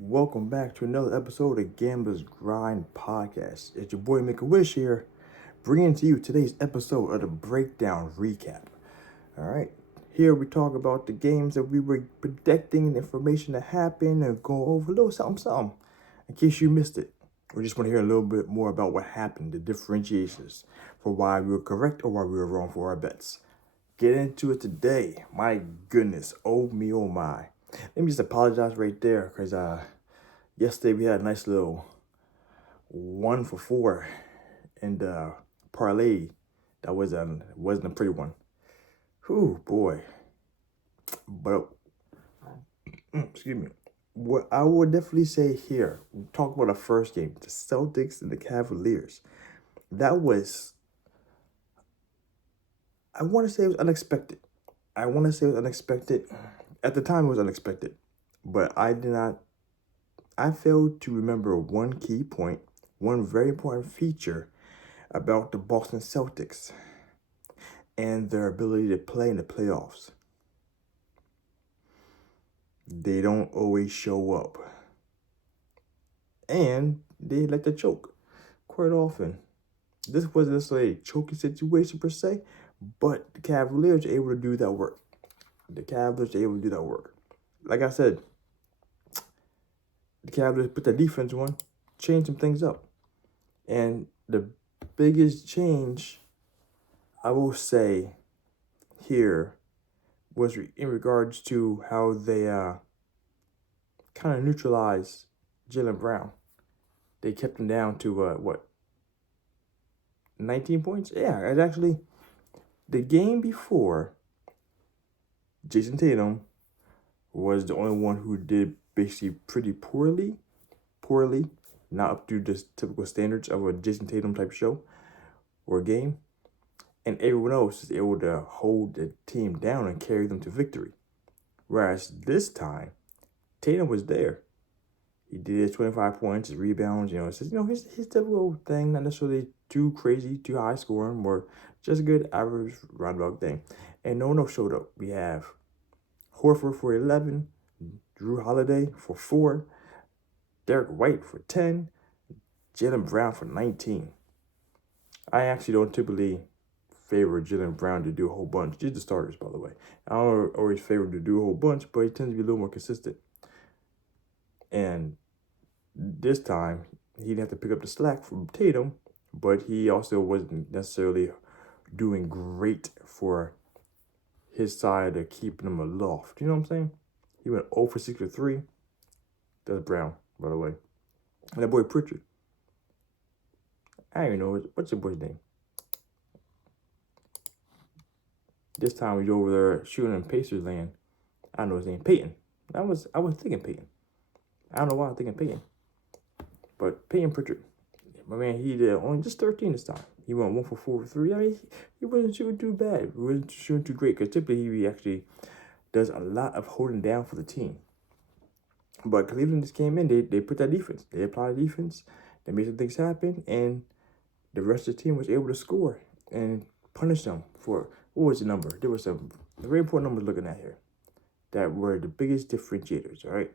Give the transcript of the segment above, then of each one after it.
Welcome back to another episode of Gamblers Grind Podcast. It's your boy Make a Wish here, bringing to you today's episode of the Breakdown Recap. All right, here we talk about the games that we were predicting, the information that happened, and go over a little something, in case you missed it, or just want to hear a little bit more about what happened, the differentiations for why we were correct or why we were wrong for our bets. Get into it today. My goodness, oh me, oh my. Let me just apologize right there, because yesterday we had a nice little 1 for 4 in the parlay. That wasn't a pretty one. Whew, boy. But excuse me. What I would definitely say here, talk about the first game, the Celtics and the Cavaliers. That was, I want to say it was unexpected. At the time, it was unexpected. But I failed to remember one key point, one very important feature about the Boston Celtics and their ability to play in the playoffs. They don't always show up. And they like to choke quite often. This wasn't necessarily a choking situation per se, but the Cavaliers are able to do that work. Like I said, the Cavaliers put the defense on, changed some things up. And the biggest change, I will say, here was in regards to how they kind of neutralized Jaylen Brown. They kept him down to 19 points? Yeah, it's actually the game before, Jason Tatum was the only one who did basically pretty poorly, not up to the typical standards of a Jason Tatum type show or game. And everyone else is able to hold the team down and carry them to victory. Whereas this time, Tatum was there. He did his 25 points, his rebounds, his typical thing, not necessarily too crazy, too high scoring, more just a good average roundabout thing. And no one else showed up. We have Horford for 11, Drew Holiday for 4, Derek White for 10, Jaylen Brown for 19. I actually don't typically favor Jaylen Brown to do a whole bunch. Just the starters, by the way. I don't always favor him to do a whole bunch, but he tends to be a little more consistent. And this time, he didn't have to pick up the slack from Tatum, but he also wasn't necessarily doing great for his side of keeping him aloft. You know what I'm saying? He went 0 for 6 for 3. That's Brown, by the way. And that boy Pritchard. I don't even know. What's your boy's name? This time he's over there shooting in Pacers land. I don't know his name. Peyton. I was thinking Peyton. I don't know why I'm thinking Peyton. But Peyton Pritchard. My man, he did only just 13 this time. He went 1 for 4 for 3. I mean, he wasn't shooting too bad. He wasn't shooting too great, because typically he actually does a lot of holding down for the team. But Cleveland just came in. They put that defense. They applied defense. They made some things happen. And the rest of the team was able to score and punish them for, what was the number? There were some very important numbers looking at here that were the biggest differentiators, all right?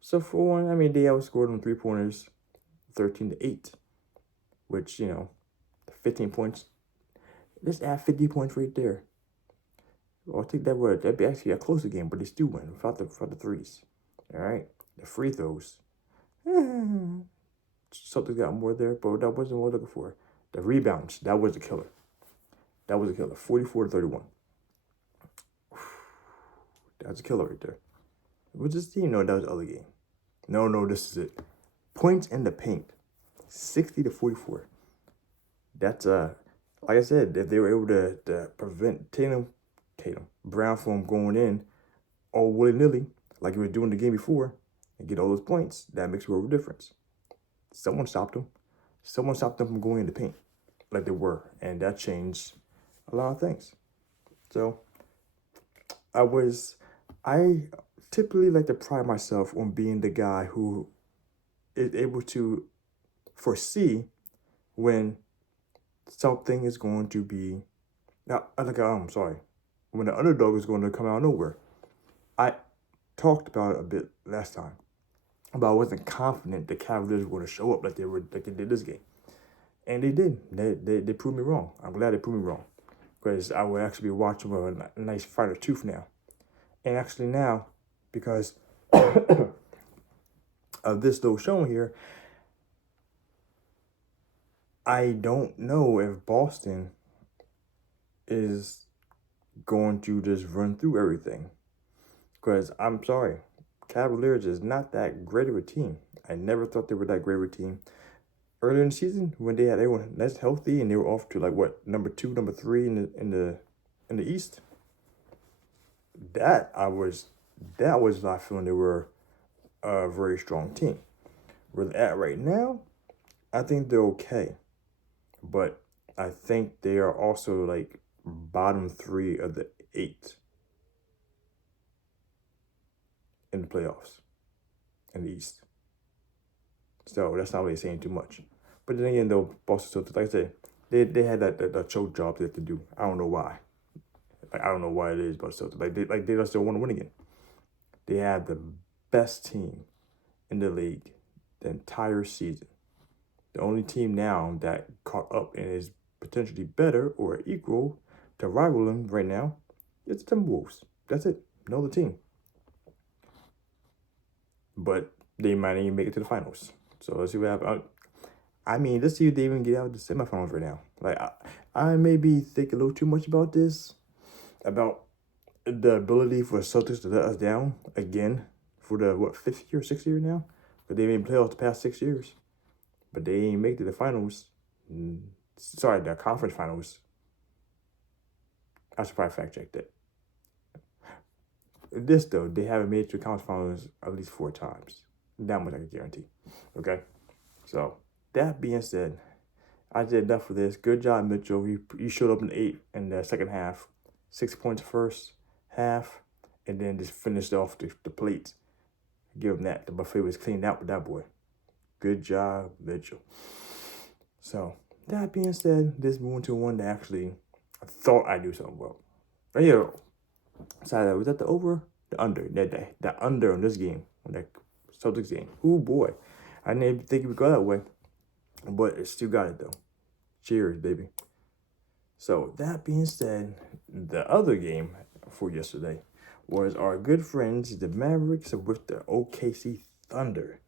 So for one, I mean, they outscored them 3-pointers 13-8, which, 15 points. Let's add 50 points right there. I'll take that word. That'd be actually a closer game, but they still win without the threes. All right? The free throws. Something got more there, but that wasn't what I was looking for. The rebounds, that was a killer. 44-31. That's a killer right there. It was just, that was the other game. No, this is it. Points in the paint. 60-44. That's, like I said, if they were able to prevent Tatum Brown from going in all willy-nilly, like he was doing the game before, and get all those points, that makes a world of difference. Someone stopped them. Someone stopped them from going in the paint like they were, and that changed a lot of things. So I typically like to pride myself on being the guy who is able to foresee when something is going to be, when the underdog is going to come out of nowhere. I talked about it a bit last time. but I wasn't confident the Cavaliers were going to show up like they did this game. And they did. They proved me wrong. I'm glad they proved me wrong. Because I will actually be watching with a nice fight or tooth now. And actually now, because of this little shown here, I don't know if Boston is going to just run through everything. Because I'm sorry, Cavaliers is not that great of a team. I never thought they were that great of a team. Earlier in the season, when they were nice healthy and they were off to like what, number 2, number 3 in the East. That was not feeling they were a very strong team. Where they're at right now, I think they're okay. But I think they are also like bottom 3 of the 8 in the playoffs in the East. So that's not really saying too much. But then again, though, Boston Celtics, like I said, they had that choke job they have to do. I don't know why. Like, I don't know why it is, but Celtics they just don't want to win again. They have the best team in the league the entire season. The only team now that caught up and is potentially better or equal to rival them right now is the Timberwolves. That's it. No other team. But they might even make it to the finals. So let's see what happens. I mean, let's see if they even get out of the semifinals right now. Like, I maybe think a little too much about this, about the ability for Celtics to let us down again for the, 5th year, 6th year now? But they didn't play off the past 6 years. But they ain't make it to the finals. Sorry, the conference finals. I should probably fact check that. This, though, they haven't made it to the conference finals at least 4 times. That much I can guarantee. Okay? So, that being said, I did enough for this. Good job, Mitchell. You showed up in 8 in the second half. 6 points first half. And then just finished off the plates. Give him that. The buffet was cleaned out with that boy. Good job, Mitchell. So, that being said, this moving to one that actually I thought I knew something well. Right here. So, was that the over? The under. The under on this game. On that Celtics game. Ooh, boy. I didn't even think it would go that way. But it still got it, though. Cheers, baby. So, that being said, the other game for yesterday was our good friends, the Mavericks, with the OKC Thunder.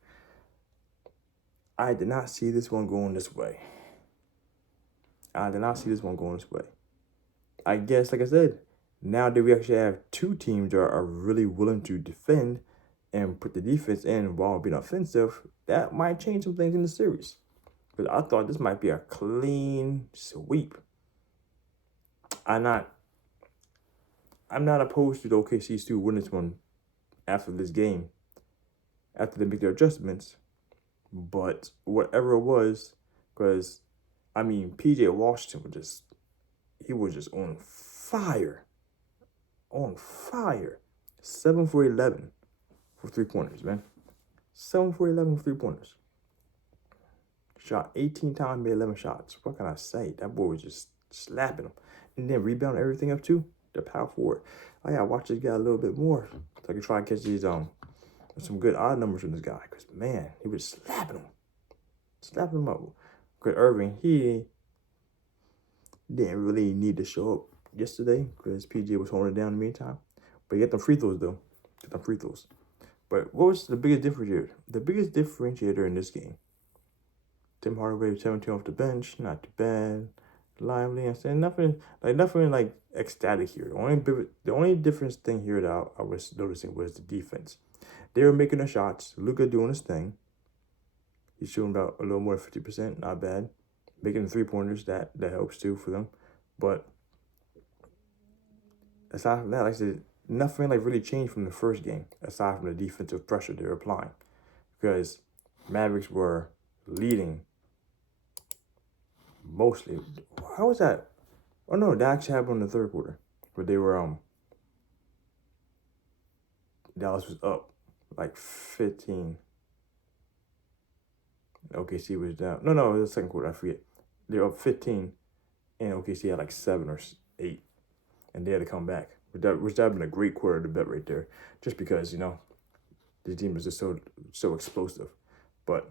I did not see this one going this way. I guess, like I said, now that we actually have 2 teams that are really willing to defend and put the defense in while being offensive, that might change some things in the series. Because I thought this might be a clean sweep. I'm not opposed to the OKC still win this one after this game, after they make their adjustments. But whatever it was, because, I mean, PJ Washington was just on fire. 7 for 11 for 3-pointers, man. 7 for 11 for 3-pointers. Shot 18 times, made 11 shots. What can I say? That boy was just slapping them. And then rebound everything up too. The power forward. I gotta watch this guy a little bit more so I can try and catch these some good odd numbers from this guy. Because, man, he was slapping him up. Good Irving, he didn't really need to show up yesterday because PJ was holding it down in the meantime. But he got the free throws, though. But what was the biggest differentiator? The biggest differentiator in this game, Tim Hardaway 17 off the bench, not too bad. Lively, I'm saying nothing like ecstatic here. The only difference thing here that I was noticing was the defense. They were making the shots. Luka doing his thing. He's shooting about a little more than 50%, not bad. Making the 3-pointers, that helps too for them. But aside from that, like I said, nothing like really changed from the first game, aside from the defensive pressure they were applying. Because Mavericks were leading mostly. How was that? Oh no, that actually happened in the third quarter. Where they were Dallas was up like 15. OKC was down. No, it was the second quarter. I forget. They were up 15, and OKC had like 7 or 8, and they had to come back. Which that would have been a great quarter to bet right there, just because The team is just so explosive. But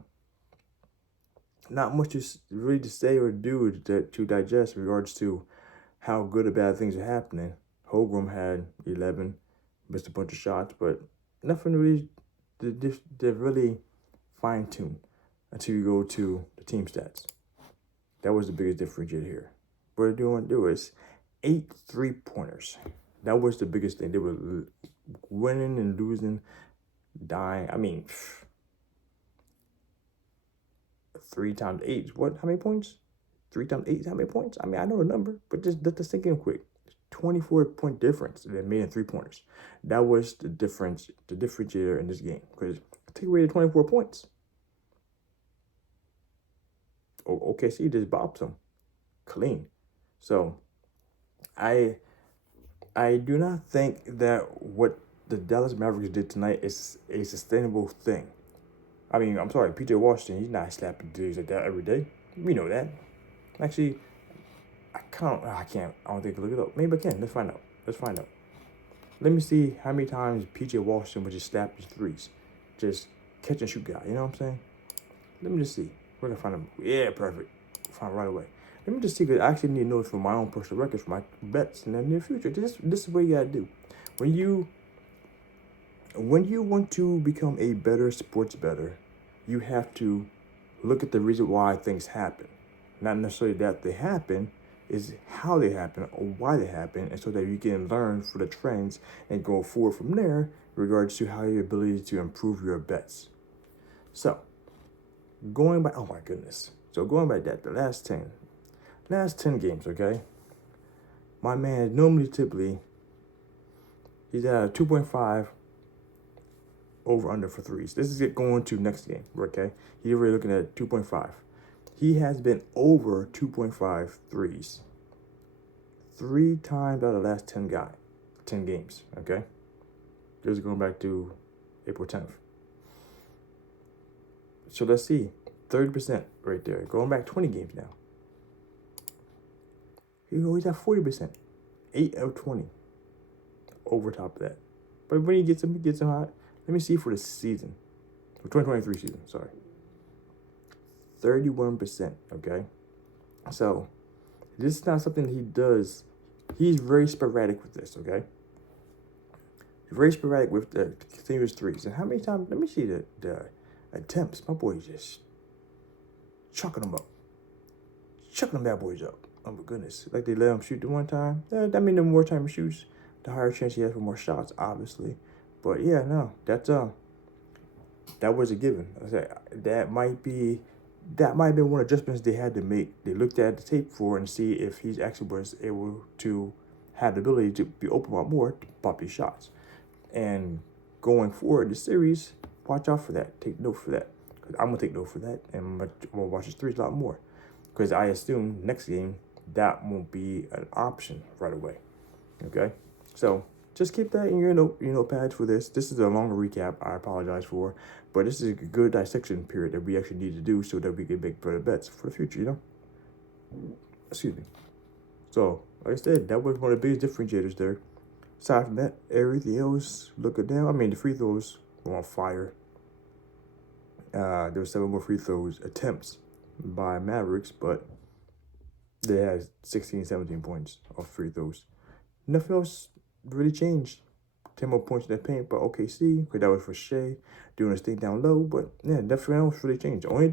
not much is really to say or do to digest in regards to how good or bad things are happening. Holmgren had 11, missed a bunch of shots, but nothing really to really fine tune until you go to the team stats. That was the biggest differentiator here. What they want to do is 8 3-pointers. That was the biggest thing. They were winning and losing, dying. I mean, 3 times 8. What? How many points? 3 times 8 is how many points? I mean, I know the number, but just let this sink in quick. 24-point difference they made in 3-pointers. That was the difference, the differentiator in this game. Because take away the 24 points. OKC just bopped them clean. So I do not think that what the Dallas Mavericks did tonight is a sustainable thing. I mean, I'm sorry, PJ Washington, he's not slapping dudes like that every day. We know that. Actually, I don't think I can look it up. Maybe I can. Let's find out. Let me see how many times PJ Washington would just slap his threes. Just catch and shoot guy, you know what I'm saying? Let me just see. We're going to find him. Yeah, perfect. Find him right away. Let me just see, because I actually need to know it for my own personal records, for my bets in the near future. This is what you got to do. When you want to become a better sports bettor, you have to look at the reason why things happen. Not necessarily that they happen, is how they happen or why they happen, and so that you can learn for the trends and go forward from there in regards to how your ability to improve your bets. So, going by, oh my goodness. So going by that, the last 10 games, okay? My man typically, he's at a 2.5 over under for threes. This is it going to next game, okay? He's already looking at 2.5. He has been over 2.5 threes 3 times out of the last 10 games, okay? This is going back to April 10th. So let's see, 30% right there. Going back 20 games now. He's at 40%. 8 of 20. Over top of that. But when he gets him hot. Let me see for the season. For 2023 season, sorry. 31%, okay? So, this is not something he does. He's very sporadic with this, okay? Very sporadic with the continuous threes. And how many times, let me see the attempts. My boy just chucking them up. Chucking them bad boys up. Oh my goodness. Like they let him shoot the one time. That means the more time he shoots, the higher chance he has for more shots, obviously. But yeah, no, that was a given. That might have been one adjustments they had to make. They looked at the tape for and see if he actually was able to have the ability to be open a lot more to pop these shots. And going forward, the series, watch out for that. Take note for that. Because I'm going to take note for that. And I'm going to watch his threes a lot more. Because I assume next game, that won't be an option right away. Okay? So, just keep that in your notepads for this. This is a longer recap, I apologize for. But this is a good dissection period that we actually need to do so that we can make better bets for the future, Excuse me. So, like I said, that was one of the biggest differentiators there. Aside from that, everything else looking down. I mean, the free throws were on fire. There were 7 more free throws attempts by Mavericks, but they had 16, 17 points of free throws. Nothing else really changed. 10 more points in the paint by OKC, because that was for Shea doing his thing down low. But yeah, nothing else really changed. The only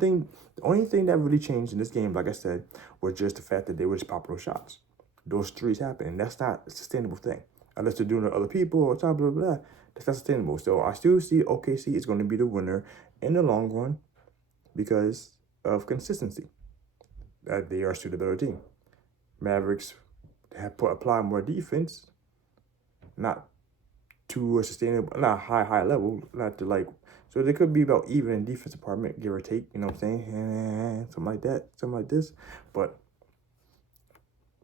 thing that really changed in this game, like I said, was just the fact that they were just popping those shots. Those threes happen, and that's not a sustainable thing. Unless they're doing it to other people or blah, blah, blah. That's not sustainable. So I still see OKC is going to be the winner in the long run because of consistency. They are still the better team. Mavericks have apply more defense, not to a sustainable, not high level, not to like, so they could be about even in defense department, give or take, you know what I'm saying? Something like that, something like this. But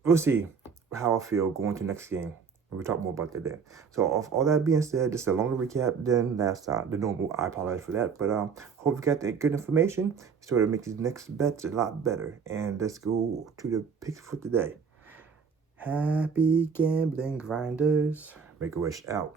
we'll see how I feel going to next game. We'll talk more about that then. So, all that being said, just a longer recap than last time, the normal. I apologize for that. But hope you got the good information so to make these next bets a lot better. And let's go to the picks for today. Happy gambling grinders. Make a wish out.